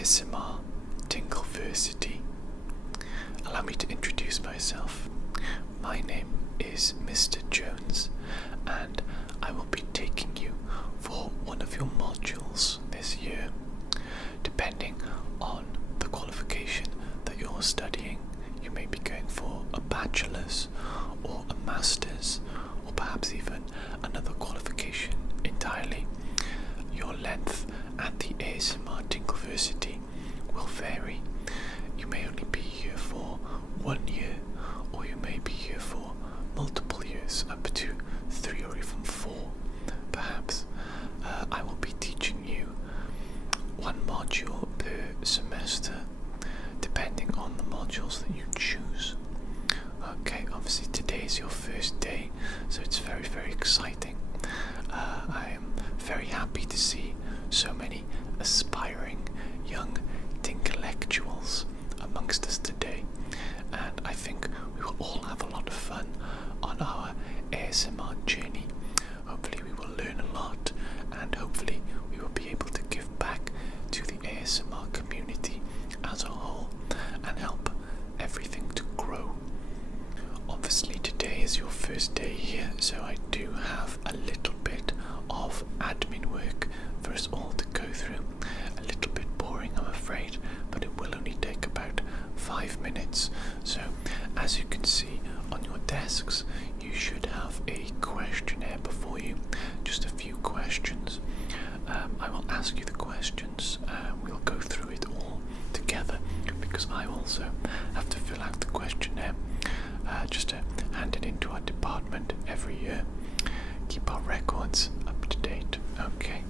ASMR Tingleversity. Allow me to introduce myself. My name is Mr. Jones, and I will be taking you for one of your modules this year. Depending on the qualification that you're studying, you may be going for a bachelor's or a master's, or perhaps even another qualification entirely. Your length at the ASMR Tingleversity will vary. You may only be here for 1 year, or you may be here for multiple years, up to 3 or even 4 perhaps. I will be teaching you one module per semester, depending on the modules that you choose. Okay, obviously today is your first day, so it's very, very exciting. I am very happy to see so many aspiring young intellectuals amongst us today, and I think we will all have a lot of fun on our ASMR journey. Hopefully we will learn a lot, and hopefully we will be able to give back to the ASMR community as a whole and help everything to grow. Obviously today is your first day here, so I do have a little bit of admin work for us all to go through. A little bit boring, I'm afraid, but it will only take about 5 minutes. So as you can see on your desks, you should have a questionnaire before you, just a few questions. I will ask you the questions, we'll go through it all together, because I also have to fill out the questionnaire just to hand it into our department every year. Keep our records up to date, okay?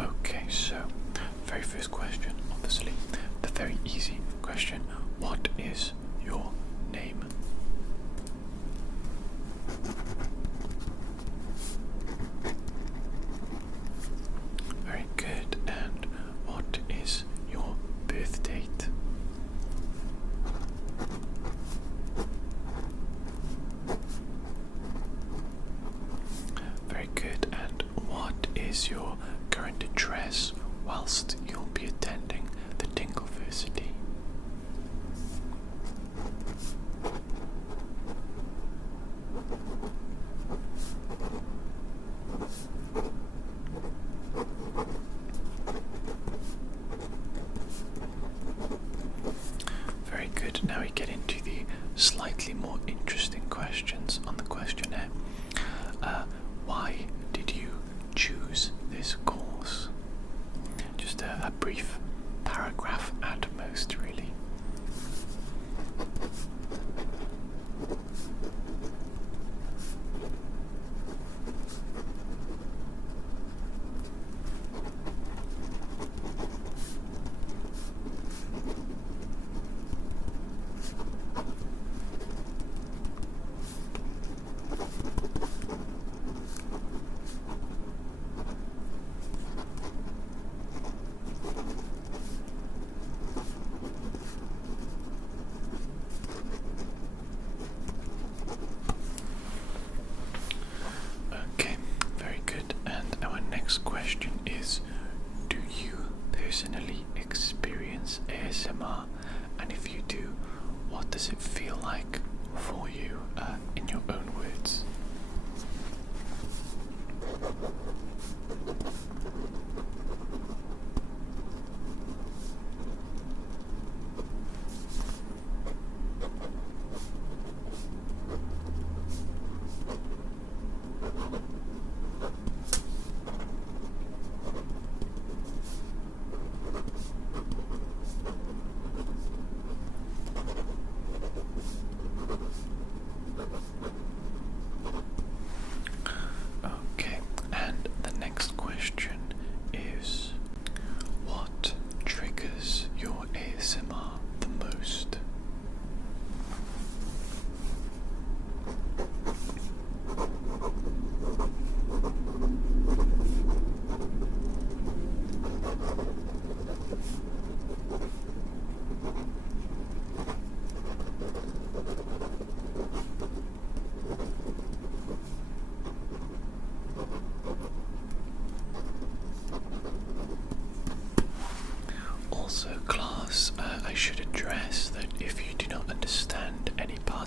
Okay, so very first question, obviously the very easy question. What is your name? Very good. And what is your birth date? Very good. And what is your current address whilst you'll be attending the Tingleversity? Very good. Now we get into the slightly more interesting questions on the questionnaire. Why did you choose this course? Just a brief paragraph at most, really. Okay, very good. And our next question is, do you personally experience ASMR? And if you do, what does it feel like for you, in your own words?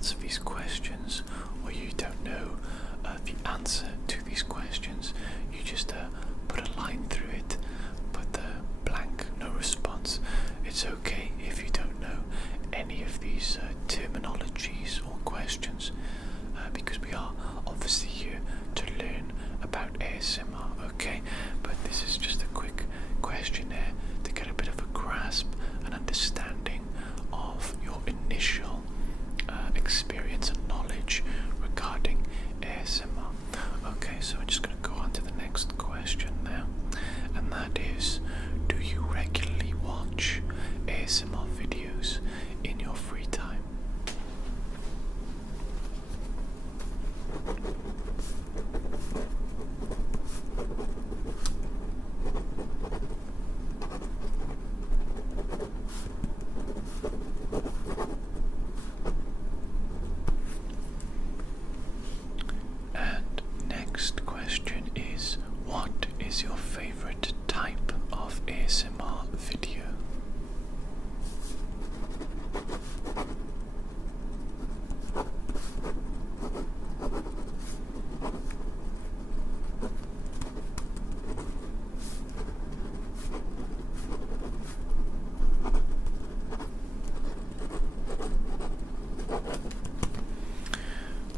answer these questions, or you don't know the answer to these questions, you just put a line through it, put the blank, no response. It's okay if you don't know any of these terminologies or questions, because we are obviously here to learn about ASMR, okay? But this is just a quick questionnaire to get a bit of a grasp and understanding of your initial experience and knowledge regarding ASMR. Okay, so I'm just going to go on to the next question now, and that is, do you regularly watch ASMR videos in your free time? And next question is, what is your favorite type of ASMR video?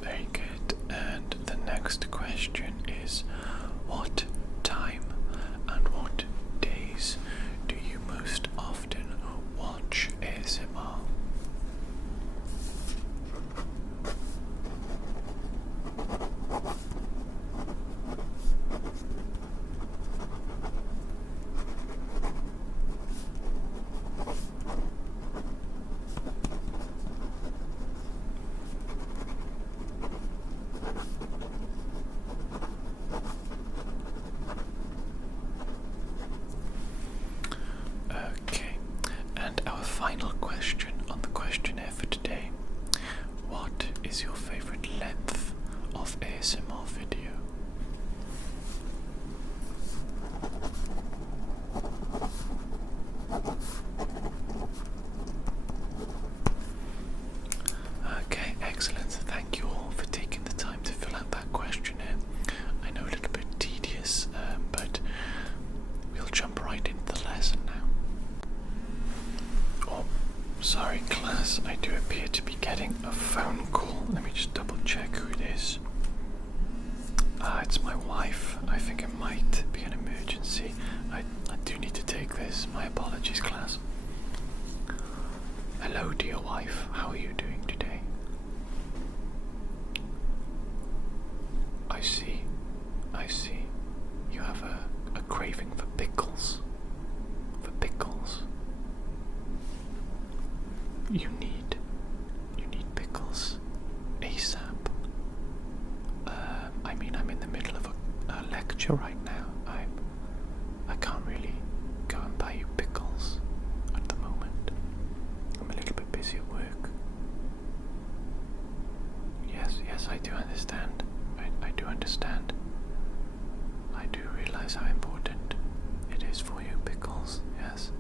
Very good. And the next question is, what time and what days do you most often watch ASMR? Okay, and our final question on the questionnaire for today. What is your favorite length of ASMR video? Okay, excellent. Thank you all for taking the time to fill out that questionnaire. I know a little bit tedious, but we'll jump right into the lesson now. Oh, sorry class, I do appear to be getting a phone call. Let me just double check who it is. It's my wife. I think it might be an emergency. I do need to take this. My apologies, class. Hello, dear wife. How are you doing today? I see. You have a craving for pickles. For pickles. You need pickles ASAP. I'm in the middle of a lecture right now. I can't really go and buy you pickles at the moment. I'm a little bit busy at work. Yes, I do understand. I do understand. I do realize how important it is for you, pickles, yes.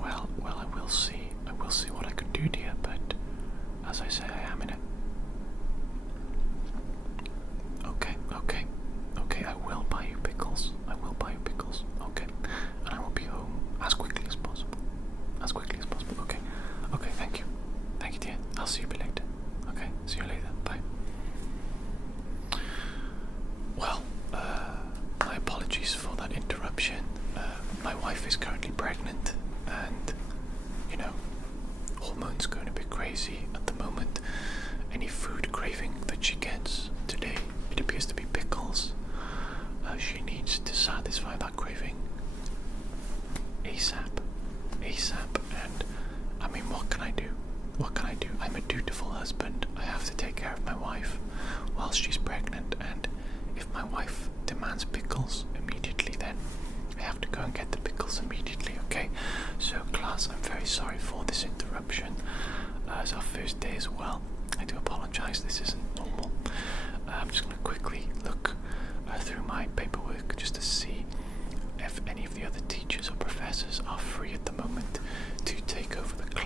Well, I will see. I will see what I can do, dear, but as I say, I am in it. Okay, I will buy you pickles. Okay. And I will be home as quickly as possible. Okay, thank you. Thank you, dear. I'll see you later. Okay, see you later. Bye. Well, my apologies for that interruption. My wife is currently pregnant, and, hormones going a bit crazy at the moment. Any food craving that she gets today, it appears to be pickles. She needs to satisfy that craving ASAP. And what can I do? I'm a dutiful husband. I have to take care of my wife while she's pregnant, and if my wife demands pickles immediately, then I have to go and get the pickles immediately, okay? So class, I'm very sorry for this interruption. It's our first day as well. I do apologize, this isn't normal. I'm just going to quickly look through my paperwork just to see if any of the other teachers or professors are free at the moment to take over the class.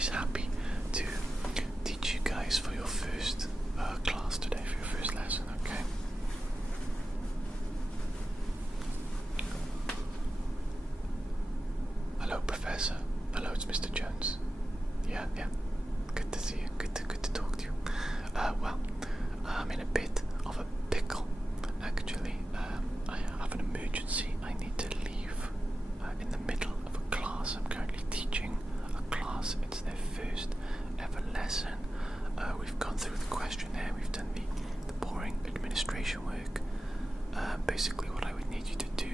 he's happy to teach you guys for your first class today, for your first lesson, okay? Hello, Professor. Hello, it's Mr. Jones. Yeah. Good to see you. Good to talk to you. Well, I'm in a bit of a pickle, actually. I have an emergency. I need to leave in the middle of a class. I'm currently teaching a class. It's their first ever lesson. We've gone through the questionnaire. We've done the boring administration work. Basically, what I would need you to do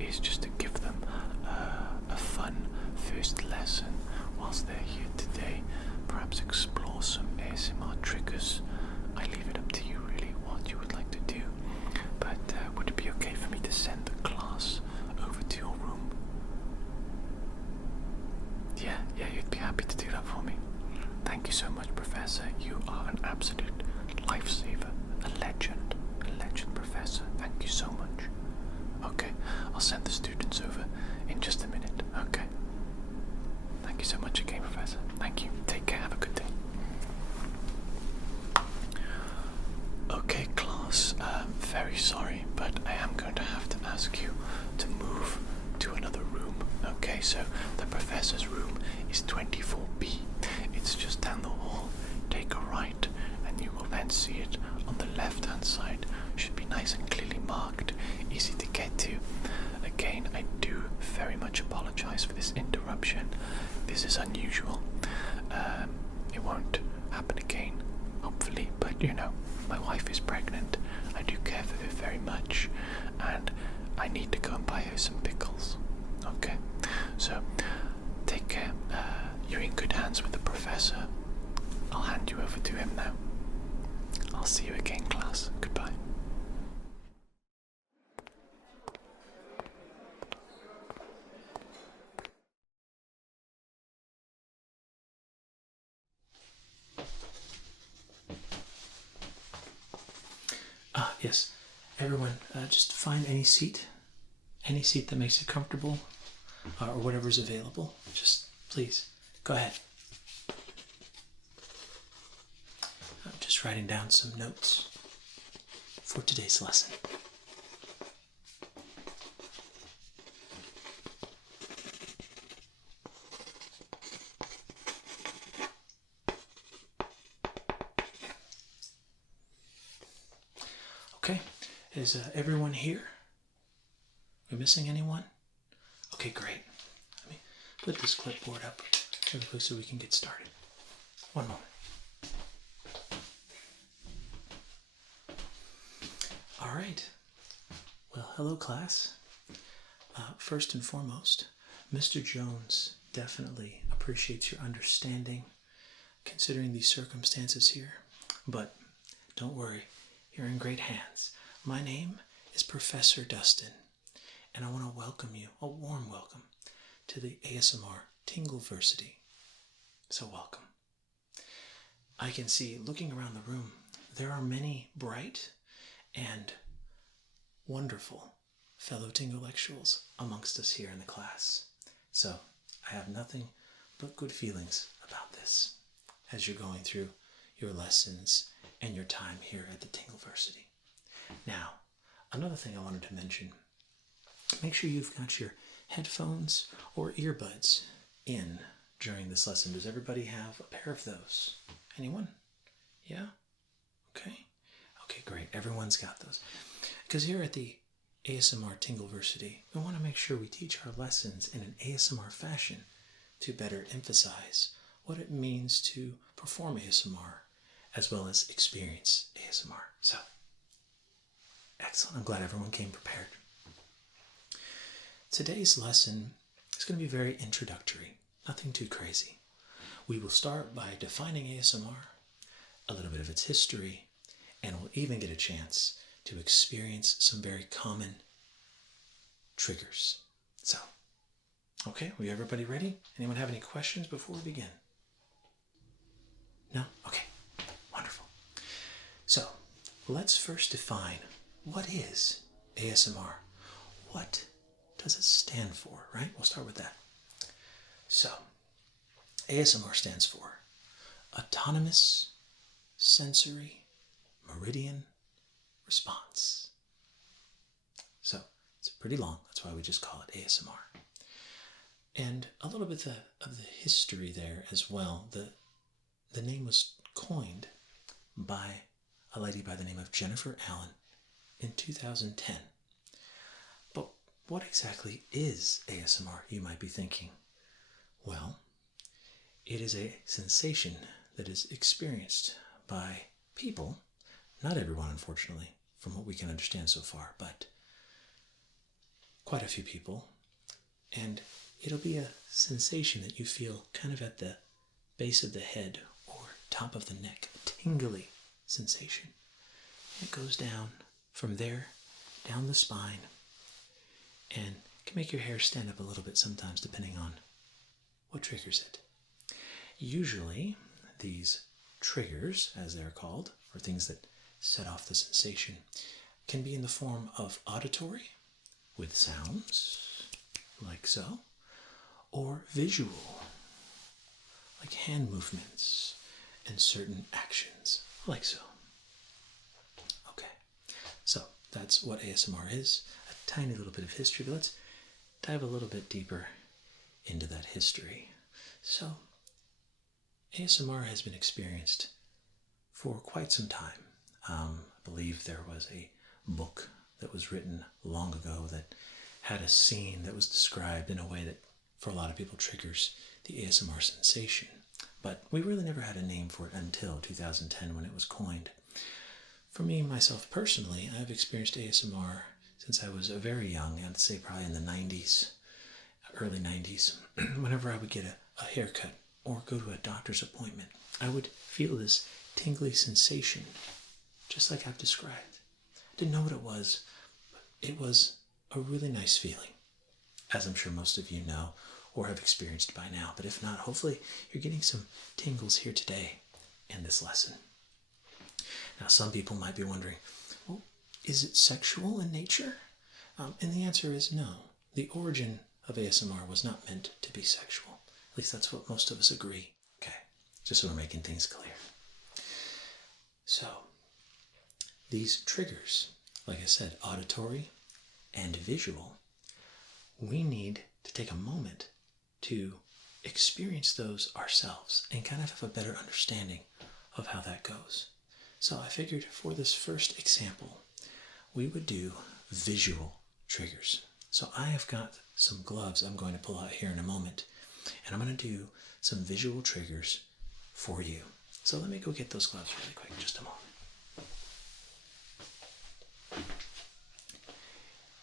is just to give them a fun first lesson whilst they're here today. Perhaps explore some ASMR triggers. I leave it up to you really what you would like to do. But would it be okay for me to send the class over to your room? Yeah, you'd be happy to do that for me. Thank you so much, Professor. You are an absolute lifesaver, a legend, Professor. Thank you so much. Okay, I'll send the students over in just a minute, okay? Thank you so much again, Professor. Thank you. Take care. Have a good day. Okay, class. Very sorry, but I am going to have to ask you to move to another room. Okay, so the professor's room is 24B. It's just down the hall. Take a right, and you will then see it on the left-hand side. Should be nice and clearly marked, easy to get to. Again, I do very much apologize for this interruption. This is unusual. It won't happen again, hopefully, but you know, my wife is pregnant. I do care for her very much, and I need to go and buy her some pickles. Okay, so take care. You're in good hands with the professor. I'll hand you over to him now. I'll see you again, class. Goodbye. Yes, everyone, just find any seat that makes you comfortable, or whatever's available. Just please, go ahead. I'm just writing down some notes for today's lesson. Okay, is everyone here? Are we missing anyone? Okay, great. Let me put this clipboard up really quick so we can get started. One moment. All right. Well, hello, class. First and foremost, Mr. Jones definitely appreciates your understanding considering these circumstances here. But don't worry. You're in great hands. My name is Professor Dustin, and I want to welcome you, a warm welcome, to the ASMR Tingleversity. So welcome. I can see, looking around the room, there are many bright and wonderful fellow Tinglelectuals amongst us here in the class. So I have nothing but good feelings about this as you're going through your lessons and your time here at the Tingleversity. Now, another thing I wanted to mention, make sure you've got your headphones or earbuds in during this lesson. Does everybody have a pair of those? Anyone? Yeah? Okay. Okay, great. Everyone's got those. Because here at the ASMR Tingleversity, we want to make sure we teach our lessons in an ASMR fashion to better emphasize what it means to perform ASMR as well as experience ASMR. So, excellent. I'm glad everyone came prepared. Today's lesson is going to be very introductory, nothing too crazy. We will start by defining ASMR, a little bit of its history, and we'll even get a chance to experience some very common triggers. So, okay, are everybody ready? Anyone have any questions before we begin? No? Okay. Wonderful. So, let's first define what is ASMR. What does it stand for, right? We'll start with that. So, ASMR stands for Autonomous Sensory Meridian Response. So it's pretty long. That's why we just call it ASMR. And a little bit of the history there as well. The name was coined by a lady by the name of Jennifer Allen in 2010. But what exactly is ASMR, you might be thinking? Well, it is a sensation that is experienced by people, not everyone unfortunately, from what we can understand so far, but quite a few people, and it'll be a sensation that you feel kind of at the base of the head or top of the neck, a tingly sensation. It goes down from there, down the spine, and can make your hair stand up a little bit sometimes depending on what triggers it. Usually, these triggers, as they're called, or things that set off the sensation, can be in the form of auditory, with sounds, like so, or visual, like hand movements and certain actions, like so. Okay, so that's what ASMR is, a tiny little bit of history, but let's dive a little bit deeper into that history. So, ASMR has been experienced for quite some time. I believe there was a book that was written long ago that had a scene that was described in a way that for a lot of people triggers the ASMR sensation. But we really never had a name for it until 2010 when it was coined. For me, myself personally, I've experienced ASMR since I was very young, I'd say probably in the 90s, early 90s. Whenever I would get a haircut or go to a doctor's appointment, I would feel this tingly sensation, just like I've described. I didn't know what it was, but it was a really nice feeling, as I'm sure most of you know or have experienced by now. But if not, hopefully you're getting some tingles here today in this lesson. Now, some people might be wondering, well, is it sexual in nature? And the answer is no. The origin of ASMR was not meant to be sexual. At least that's what most of us agree. Okay, just so we're making things clear. So, these triggers, like I said, auditory and visual, we need to take a moment to experience those ourselves and kind of have a better understanding of how that goes. So I figured for this first example, we would do visual triggers. So I have got some gloves I'm going to pull out here in a moment, and I'm going to do some visual triggers for you. So let me go get those gloves really quick, just a moment.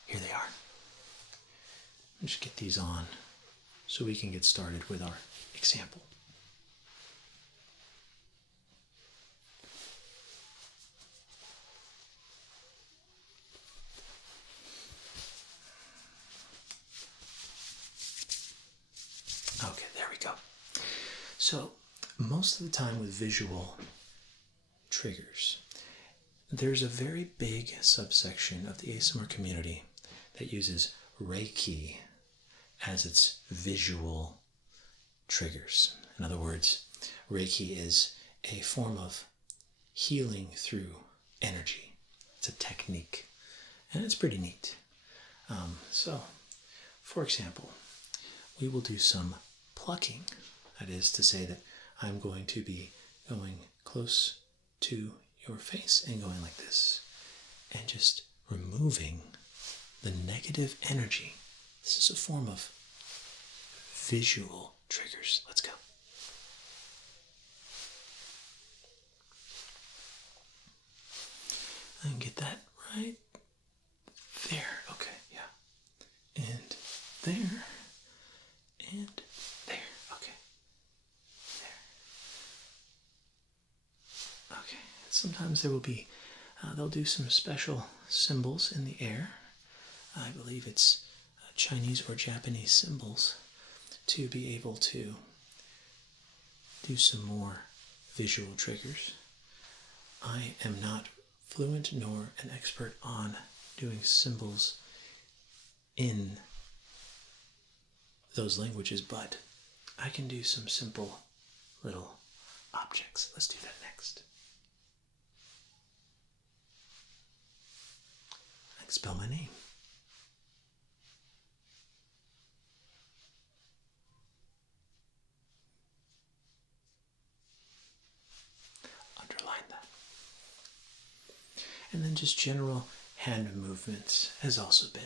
Here they are. Let's just get these on so we can get started with our example. Okay, there we go. So, most of the time with visual triggers, there's a very big subsection of the ASMR community that uses Reiki as its visual triggers. In other words, Reiki is a form of healing through energy. It's a technique, and it's pretty neat. So, for example, we will do some plucking. That is to say that I'm going to be going close to your face and going like this, and just removing the negative energy. This is a form of visual triggers. Let's go. I can get that right there. Okay, yeah. And there. And there. Okay. There. Okay. Sometimes there will be, they'll do some special symbols in the air. I believe it's Chinese or Japanese symbols to be able to do some more visual triggers. I am not fluent nor an expert on doing symbols in those languages, but I can do some simple little objects. Let's do that next. I can spell my name. Underline that. And then just general hand movements has also been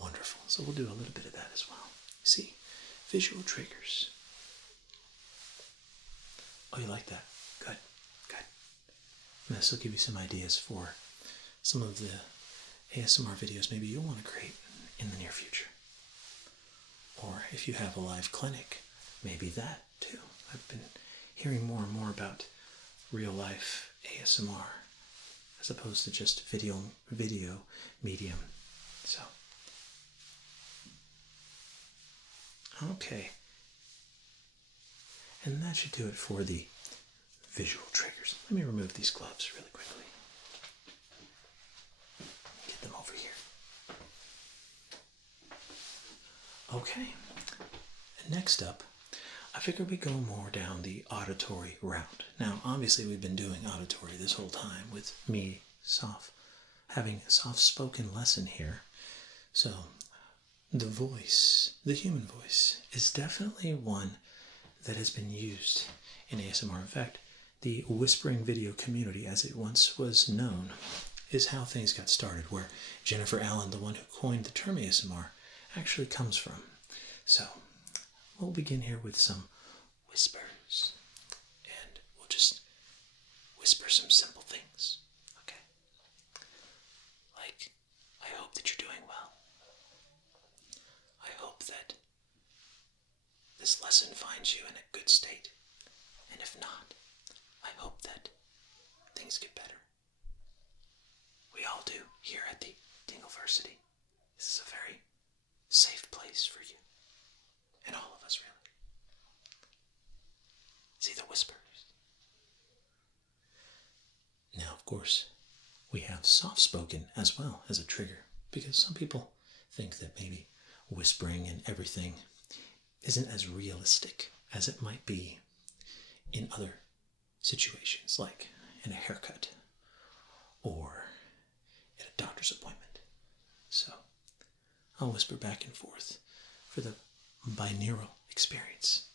wonderful. So we'll do a little bit of that as well. See, visual triggers. Oh, you like that? Good, good. And this will give you some ideas for some of the ASMR videos maybe you'll want to create in the near future. Or if you have a live clinic, maybe that too. I've been hearing more and more about real life ASMR as opposed to just video medium. So, okay. And that should do it for the visual triggers. Let me remove these gloves really quickly. Get them over here. Okay. Next up, I figured we'd go more down the auditory route. Now, obviously, we've been doing auditory this whole time with me having a soft-spoken lesson here. So, the voice, the human voice, is definitely one that has been used in ASMR. In fact, the whispering video community, as it once was known, is how things got started, where Jennifer Allen, the one who coined the term ASMR, actually comes from. So, we'll begin here with some whispers, and we'll just whisper some simple things, okay? Like, I hope that you're doing well. I hope that this lesson finds you in a good state, and if not, I hope that things get better. We all do here at the Tingleversity. This is a very safe place for you. And all of us, really. See the whispers? Now, of course, we have soft-spoken as well as a trigger, because some people think that maybe whispering and everything isn't as realistic as it might be in other situations, like in a haircut or at a doctor's appointment. So, I'll whisper back and forth for the binaural experience,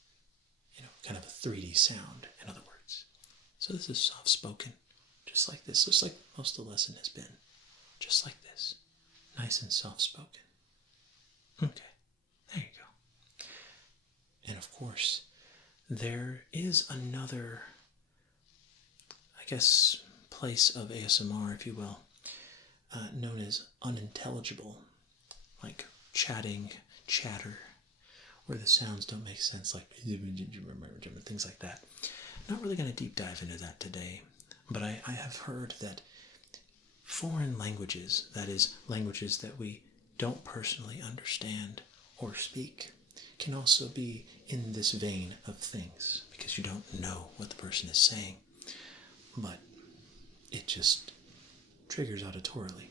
kind of a 3D sound, in other words. So this is soft-spoken, just like this, just like most of the lesson has been, just like this, nice and soft-spoken. Okay, there you go. And of course, there is another, I guess, place of ASMR, if you will, known as unintelligible, like chatting, chatter, where the sounds don't make sense, like things like that. Not really going to deep dive into that today, but I have heard that foreign languages, that is, languages that we don't personally understand or speak, can also be in this vein of things, because you don't know what the person is saying, but it just triggers auditorily.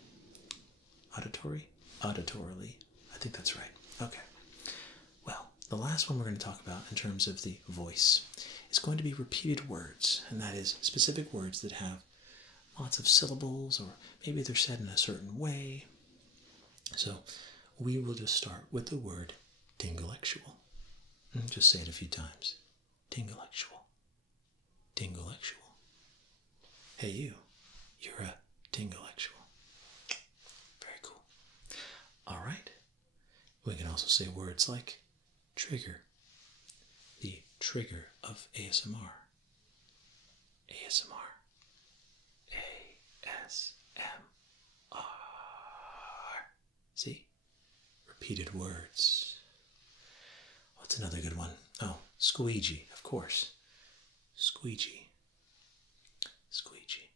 Auditory? Auditorily. I think that's right. Okay. Well, the last one we're going to talk about in terms of the voice is going to be repeated words, and that is specific words that have lots of syllables, or maybe they're said in a certain way. So we will just start with the word tinglelectual. And just say it a few times. Tinglelectual. Tinglelectual. Hey you, you're a tinglelectual. Very cool. All right. We can also say words like trigger, the trigger of ASMR. ASMR. ASMR. See? Repeated words. What's another good one? Oh, squeegee, of course. Squeegee. Squeegee.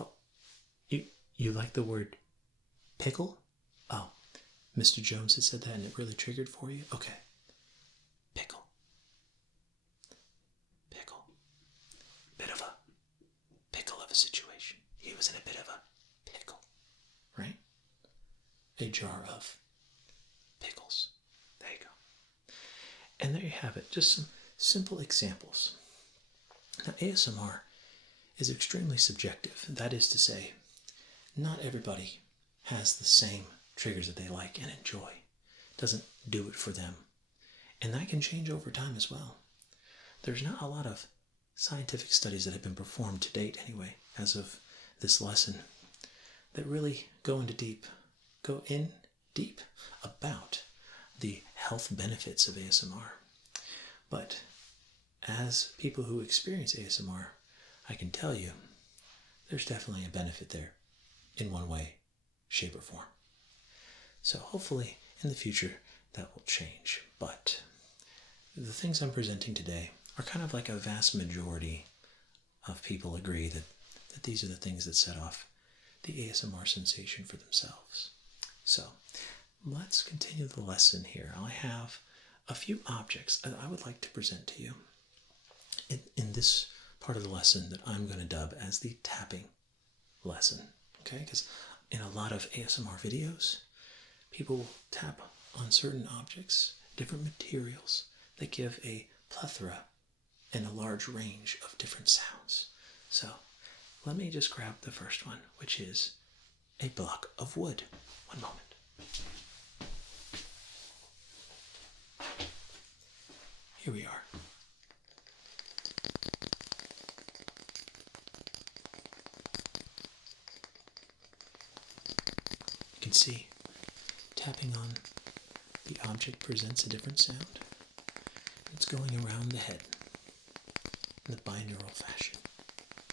Oh, you like the word pickle? Oh, Mr. Jones has said that and it really triggered for you? Okay. Pickle. Pickle. Bit of a pickle of a situation. He was in a bit of a pickle. Right? A jar of pickles. There you go. And there you have it, just some simple examples. Now, ASMR is extremely subjective. That is to say, not everybody has the same triggers that they like and enjoy. Doesn't do it for them. And that can change over time as well. There's not a lot of scientific studies that have been performed to date anyway, as of this lesson, that really go in deep about the health benefits of ASMR. But as people who experience ASMR, I can tell you there's definitely a benefit there in one way, shape, or form. So hopefully in the future that will change. But the things I'm presenting today are kind of like a vast majority of people agree that these are the things that set off the ASMR sensation for themselves. So let's continue the lesson here. I have a few objects that I would like to present to you in this part of the lesson that I'm going to dub as the tapping lesson. Okay, because in a lot of ASMR videos, people will tap on certain objects, different materials that give a plethora and a large range of different sounds. So let me just grab the first one, which is a block of wood. One moment. Here we are. You can see tapping on the object presents a different sound. It's going around the head in the binaural fashion,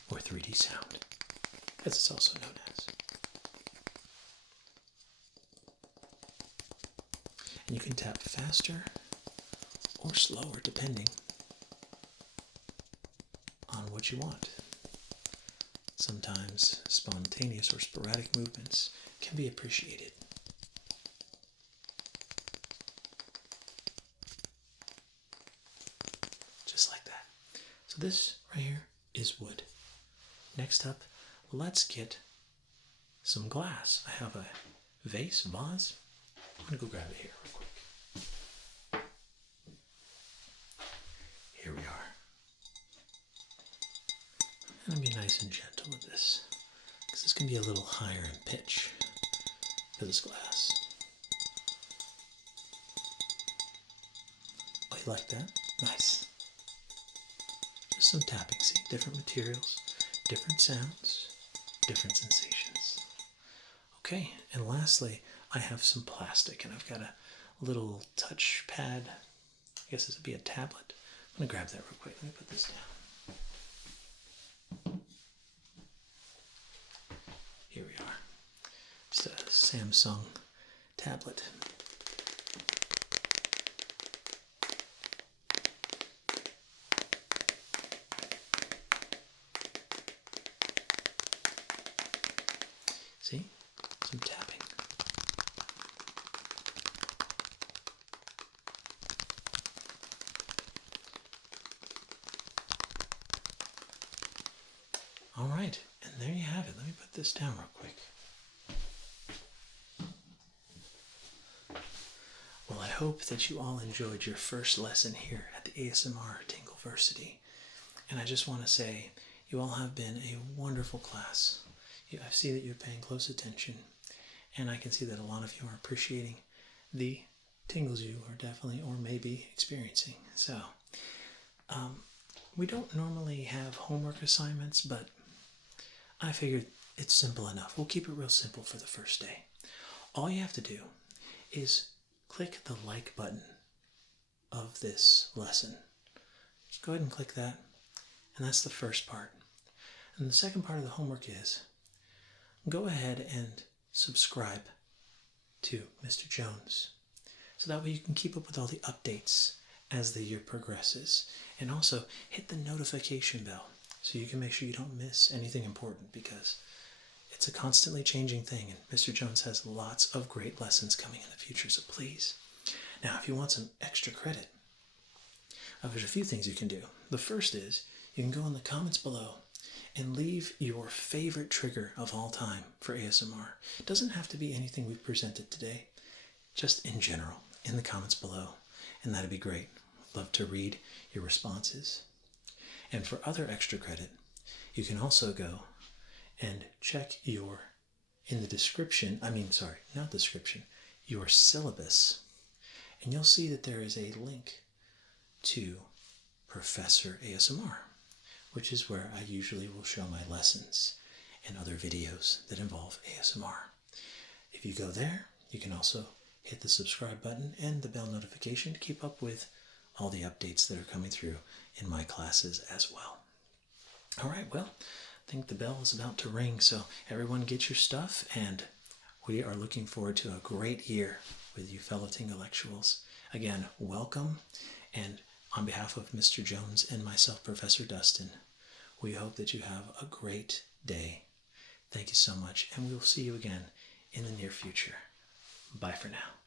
or 3D sound, as it's also known as. And you can tap faster or slower depending on what you want. Sometimes spontaneous or sporadic movements can be appreciated. Just like that. So this right here is wood. Next up, let's get some glass. I have a vase. I'm gonna go grab it here real quick. Here we are. And I'm gonna be nice and gentle with this, because it's gonna be a little higher in pitch for this glass. Oh, you like that? Nice. Just some tapping. See, different materials, different sounds, different sensations. Okay, and lastly, I have some plastic, and I've got a little touch pad. I guess this would be a tablet. I'm gonna grab that real quick. Let me put this down. Here we are. Just a Samsung tablet. See? Some tapping. All right, and there you have it. Let me put this down real quick. Well, I hope that you all enjoyed your first lesson here at the ASMR Tingleversity. And I just want to say, you all have been a wonderful class. I see that you're paying close attention, and I can see that a lot of you are appreciating the tingles you are definitely or maybe experiencing. So, we don't normally have homework assignments, but I figured it's simple enough. We'll keep it real simple for the first day. All you have to do is click the like button of this lesson. Just go ahead and click that, and that's the first part. And the second part of the homework is go ahead and subscribe to Mr. Jones, so that way you can keep up with all the updates as the year progresses. And also hit the notification bell so you can make sure you don't miss anything important, because it's a constantly changing thing, and Mr. Jones has lots of great lessons coming in the future, so please. Now, if you want some extra credit, there's a few things you can do. The first is you can go in the comments below and leave your favorite trigger of all time for ASMR. It doesn't have to be anything we've presented today, just in general, in the comments below, and that'd be great. Love to read your responses. And for other extra credit, you can also go and check your, in the description, not description, your syllabus. And you'll see that there is a link to Professor ASMR, which is where I usually will show my lessons and other videos that involve ASMR. If you go there, you can also hit the subscribe button and the bell notification to keep up with all the updates that are coming through in my classes as well. All right, well, I think the bell is about to ring, so everyone get your stuff, and we are looking forward to a great year with you fellow Tinglelectuals. Again, welcome, and on behalf of Mr. Jones and myself, Professor Dustin, we hope that you have a great day. Thank you so much, and we will see you again in the near future. Bye for now.